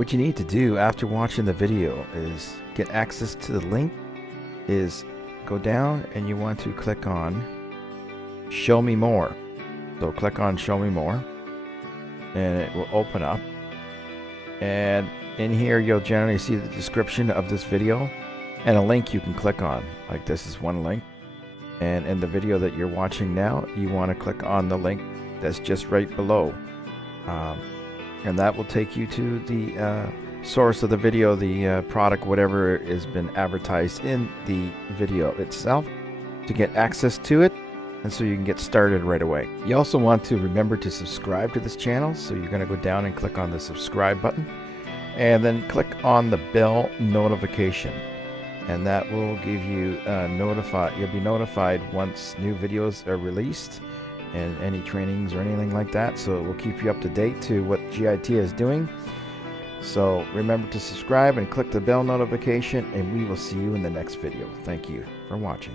What you need to do after watching the video is get access to the link, is go down and you want to click on Show Me More. So click on Show Me More and it will open up, and in here you'll generally see the description of this video and a link you can click on. Like this is one link, and in the video that you're watching now you want to click on the link that's just right below, and that will take you to the source of the video, the product, whatever has been advertised in the video itself, to get access to it, and so you can get started right away. You also want to remember to subscribe to this channel, so you're going to go down and click on the subscribe button and then click on the bell notification, and that will give you you'll be notified once new videos are released and any trainings or anything like that, so it will keep you up to date to what GIT is doing. So remember to subscribe and click the bell notification, and we will see you in the next video. Thank you for watching.